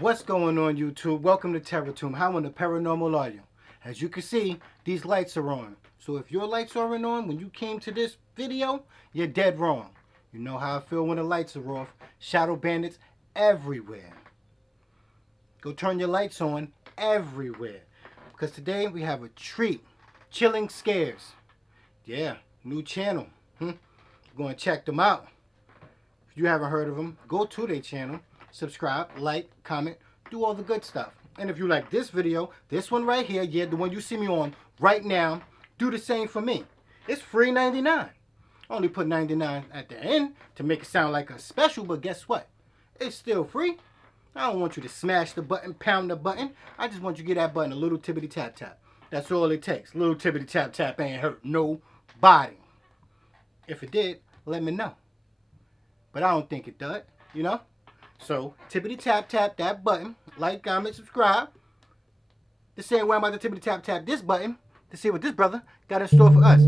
What's going on, YouTube? Welcome to TerraToon. How in the paranormal are you? As you can see, these lights are on. So if your lights aren't on when you came to this video, you're dead wrong. You know how I feel when the lights are off. Shadow bandits everywhere. Go turn your lights on everywhere. Because today we have a treat. Chilling Scares. Yeah, new channel. We're going to check them out. If you haven't heard of them, go to their channel. Subscribe, like, comment, do all the good stuff. And if you like this video, this one right here, yeah, the one you see me on right now, do the same for me. It's free 99. Only put 99 at the end to make it sound like a special, but guess what? It's still free. I don't want you to smash the button, pound the button. I just want you to get that button a little tippity tap tap. That's all it takes. Little tippity tap tap ain't hurt nobody. If it did, let me know. But I don't think it does, you know? So, tippity tap tap that button, like, comment, subscribe. The same way I'm about to tippity tap tap this button to see what this brother got in store for us.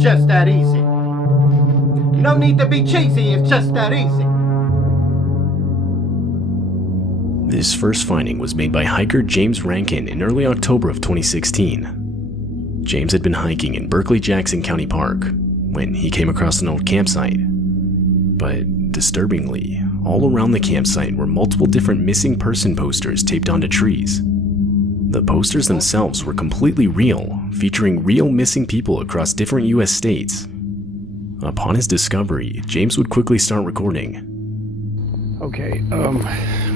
Just that easy. No need to be cheesy, it's just that easy. This first finding was made by hiker James Rankin in early October of 2016. James had been hiking in Berkeley-Jackson County Park when he came across an old campsite. But disturbingly, all around the campsite were multiple different missing person posters taped onto trees. The posters themselves were completely real, featuring real missing people across different US states. Upon his discovery, James would quickly start recording. Okay,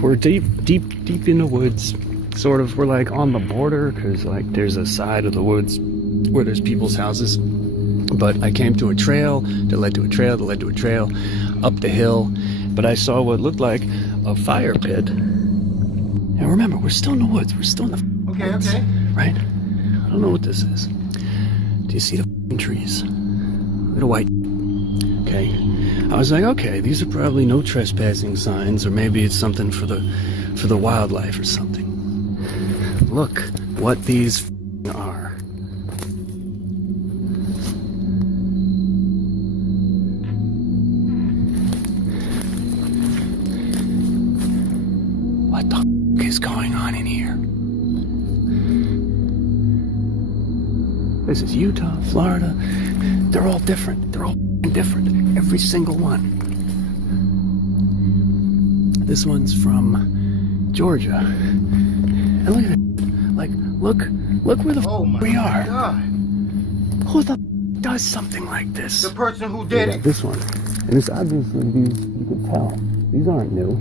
we're deep in the woods. Sort of, we're like on the border, because like there's a side of the woods where there's people's houses. But I came to a trail that led to a trail that led to a trail up the hill. But I saw what looked like a fire pit. And remember, we're still in the woods. We're still in the woods, Okay. right? I don't know what this is. Do you see the trees? Look at the white. Okay. I was like, okay, these are probably no trespassing signs, or maybe it's something for the wildlife or something. Look what these are. What the is going on in here? This is Utah, Florida. They're all different. They're all different. Every single one. This one's from Georgia. And look at it. Like, look where the we are. God. Who the does something like this? The person who did it. This one. And it's obviously these, you can tell. These aren't new.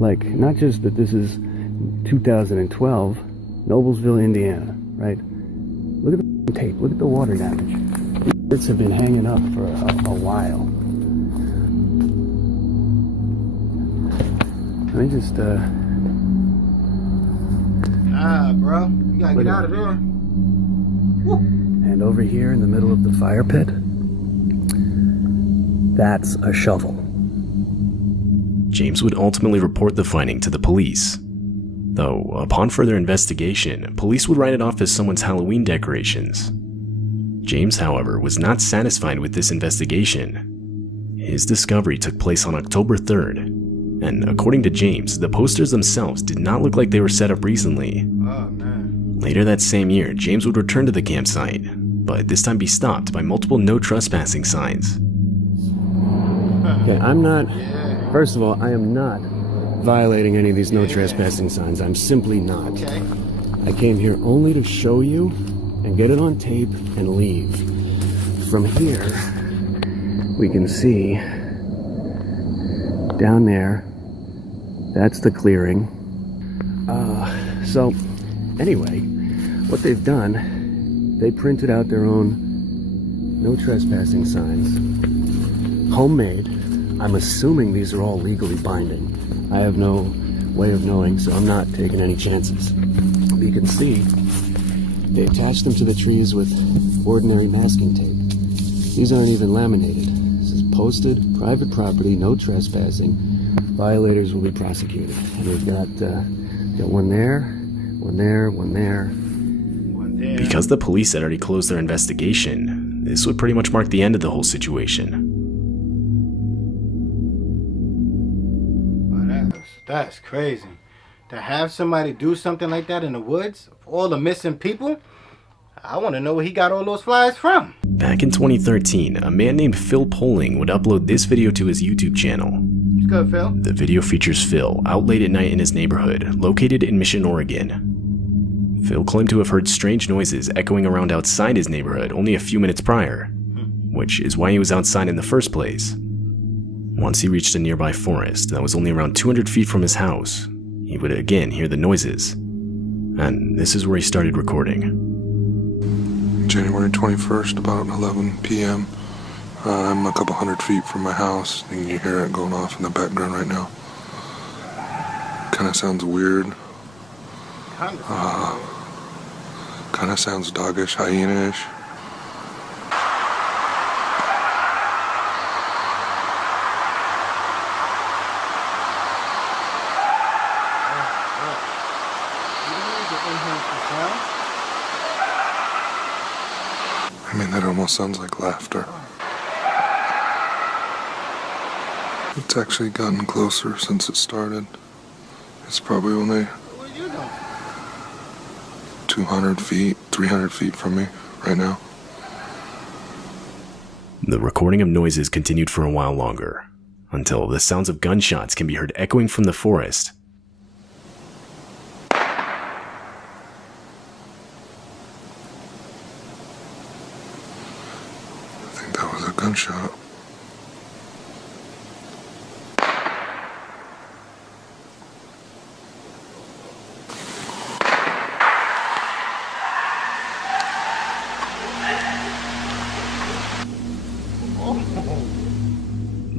Like, not just that this is 2012, Noblesville, Indiana, right? Look at the tape. Look at the water damage. These birds have been hanging up for a while. Let me just, Nah, bro. You gotta get out of there. Woo. And over here in the middle of the fire pit, that's a shovel. James would ultimately report the finding to the police. Though, upon further investigation, police would write it off as someone's Halloween decorations. James, however, was not satisfied with this investigation. His discovery took place on October 3rd, and according to James, the posters themselves did not look like they were set up recently. Oh, man. Later that same year, James would return to the campsite, but this time be stopped by multiple no trespassing signs. Okay, I'm not, first of all, I am not violating any of these no trespassing signs. I'm simply not. Okay. I came here only to show you and get it on tape and leave. From here, we can see down there, that's the clearing. So anyway, what they've done, they printed out their own no trespassing signs, homemade. I'm assuming these are all legally binding. I have no way of knowing, so I'm not taking any chances. But you can see, they attached them to the trees with ordinary masking tape. These aren't even laminated. This is posted, private property, no trespassing. Violators will be prosecuted. And we've got one there, one there, one there. One there. Because the police had already closed their investigation, this would pretty much mark the end of the whole situation. That's crazy. To have somebody do something like that in the woods, all the missing people, I want to know where he got all those flies from. Back in 2013, a man named Phil Poling would upload this video to his YouTube channel. What's good, Phil? The video features Phil out late at night in his neighborhood, located in Mission, Oregon. Phil claimed to have heard strange noises echoing around outside his neighborhood only a few minutes prior, which is why he was outside in the first place. Once he reached a nearby forest that was only around 200 feet from his house, he would again hear the noises. And this is where he started recording. January 21st, about 11 p.m. I'm a couple hundred feet from my house, and you hear it going off in the background right now. Kind of sounds weird. Kind of sounds doggish, hyena-ish. I mean, that almost sounds like laughter. It's actually gotten closer since it started. It's probably only 200 feet, 300 feet from me right now. The recording of noises continued for a while longer, until the sounds of gunshots can be heard echoing from the forest. I think that was a gunshot.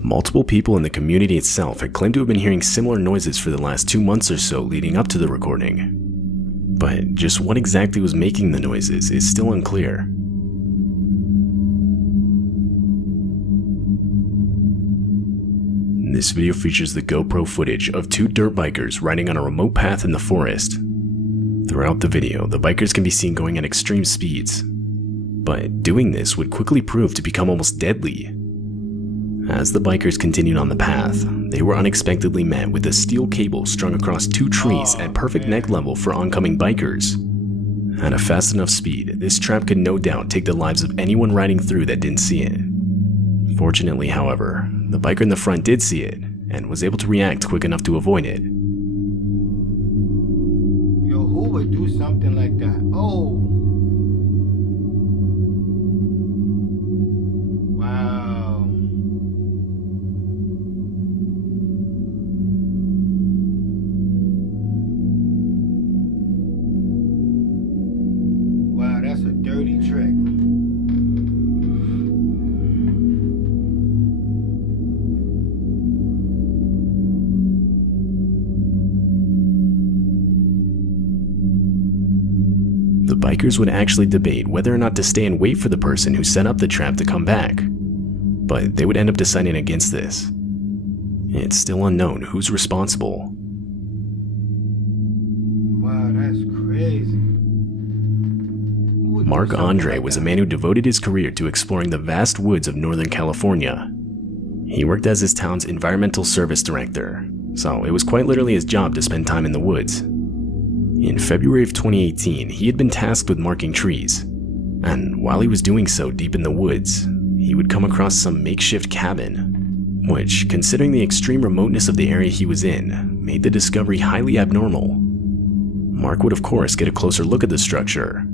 Multiple people in the community itself had claimed to have been hearing similar noises for the last 2 months or so leading up to the recording. But just what exactly was making the noises is still unclear. This video features the GoPro footage of 2 dirt bikers riding on a remote path in the forest. Throughout the video, the bikers can be seen going at extreme speeds, but doing this would quickly prove to become almost deadly. As the bikers continued on the path, they were unexpectedly met with a steel cable strung across 2 trees at perfect neck level for oncoming bikers. At a fast enough speed, this trap could no doubt take the lives of anyone riding through that didn't see it. Fortunately, however, the biker in the front did see it, and was able to react quick enough to avoid it. Yo, who would do something like that? Oh! Wow. Wow, that's a dirty trick. The bikers would actually debate whether or not to stay and wait for the person who set up the trap to come back, but they would end up deciding against this. It's still unknown who's responsible. Wow, that's crazy. Mark Andre was a man who devoted his career to exploring the vast woods of Northern California. He worked as his town's environmental service director, so it was quite literally his job to spend time in the woods. In February of 2018, he had been tasked with marking trees, and while he was doing so deep in the woods, he would come across some makeshift cabin, which, considering the extreme remoteness of the area he was in, made the discovery highly abnormal. Mark would of course get a closer look at the structure.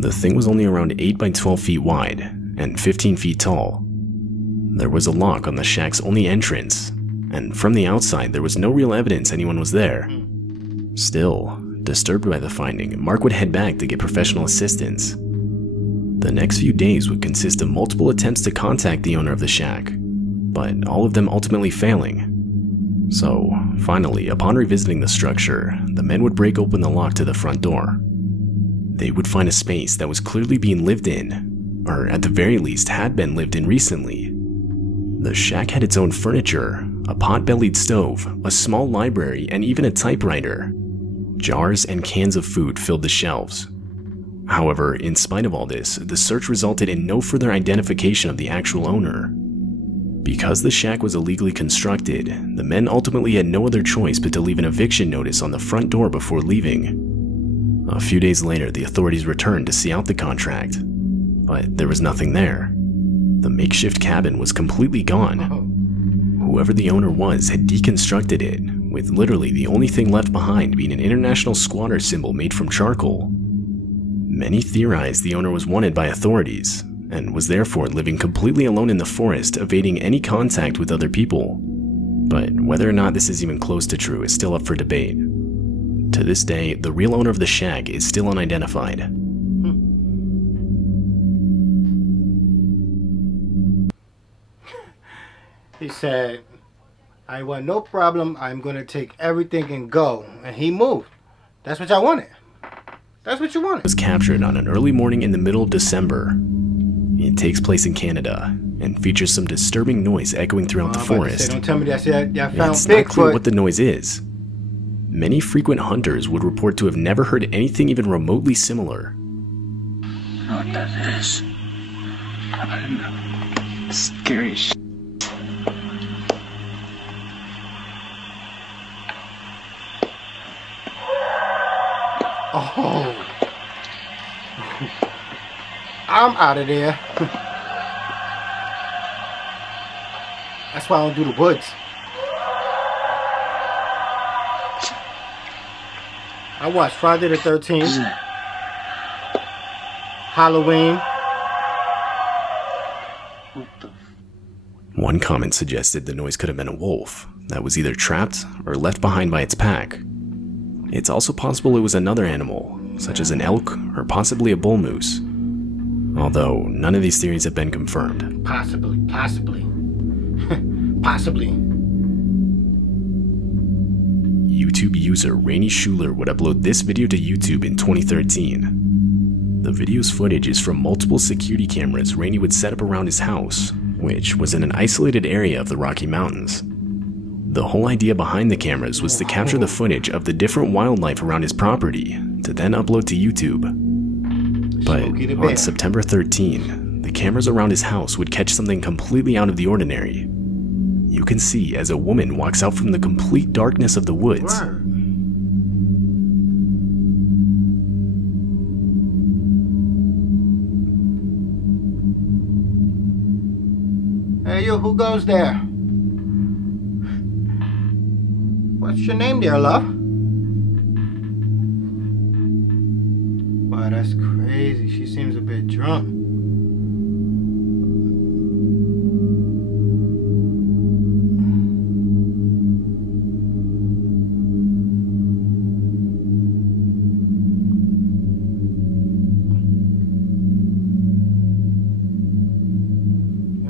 The thing was only around 8 by 12 feet wide and 15 feet tall. There was a lock on the shack's only entrance, and from the outside there was no real evidence anyone was there. Still, disturbed by the finding, Mark would head back to get professional assistance. The next few days would consist of multiple attempts to contact the owner of the shack, but all of them ultimately failing. So, finally, upon revisiting the structure, the men would break open the lock to the front door. They would find a space that was clearly being lived in, or at the very least had been lived in recently. The shack had its own furniture, a pot-bellied stove, a small library, and even a typewriter. Jars and cans of food filled the shelves. However, in spite of all this, the search resulted in no further identification of the actual owner. Because the shack was illegally constructed, the men ultimately had no other choice but to leave an eviction notice on the front door before leaving. A few days later, the authorities returned to see out the contract, but there was nothing there. The makeshift cabin was completely gone. Whoever the owner was had deconstructed it, with literally the only thing left behind being an international squatter symbol made from charcoal. Many theorized the owner was wanted by authorities, and was therefore living completely alone in the forest, evading any contact with other people. But whether or not this is even close to true is still up for debate. To this day, the real owner of the shack is still unidentified. He said, I want no problem, I'm gonna take everything and go. And he moved. That's what y'all wanted. That's what you wanted. Was captured on an early morning in the middle of December. It takes place in Canada and features some disturbing noise echoing throughout the forest. Don't tell me that y'all found It's not clear Bigfoot. what the noise is. Many frequent hunters would report to have never heard anything even remotely similar. I don't know what that is. I don't know. Scary shit. Oh. I'm out of there. That's why I don't do the woods. I watched Friday the 13th, Halloween. One comment suggested the noise could have been a wolf that was either trapped or left behind by its pack. It's also possible it was another animal, such as an elk or possibly a bull moose. Although none of these theories have been confirmed. Possibly. Possibly. YouTube user Rainey Schuler would upload this video to YouTube in 2013. The video's footage is from multiple security cameras Rainey would set up around his house, which was in an isolated area of the Rocky Mountains. The whole idea behind the cameras was to capture the footage of the different wildlife around his property to then upload to YouTube. But on September 13, the cameras around his house would catch something completely out of the ordinary. You can see as a woman walks out from the complete darkness of the woods. Word. Hey, you, who goes there? What's your name there, love? Wow, that's crazy. She seems a bit drunk.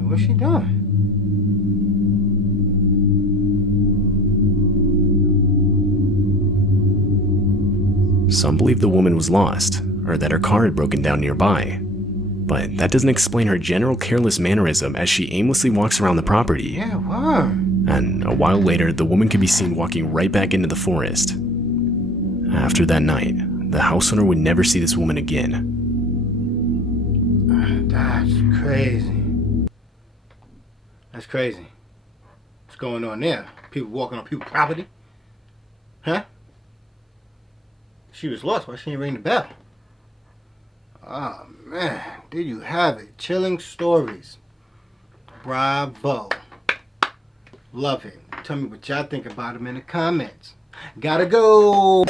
What's she doing? Some believe the woman was lost, or that her car had broken down nearby. But that doesn't explain her general careless mannerism as she aimlessly walks around the property. Yeah, word. And a while later, the woman could be seen walking right back into the forest. After that night, the house owner would never see this woman again. That's crazy. That's crazy. What's going on there? People walking on people's property? Huh? She was lost. Why she didn't ring the bell? Oh, man. There you have it. Chilling stories. Bravo. Love it. Tell me what y'all think about them in the comments. Gotta go.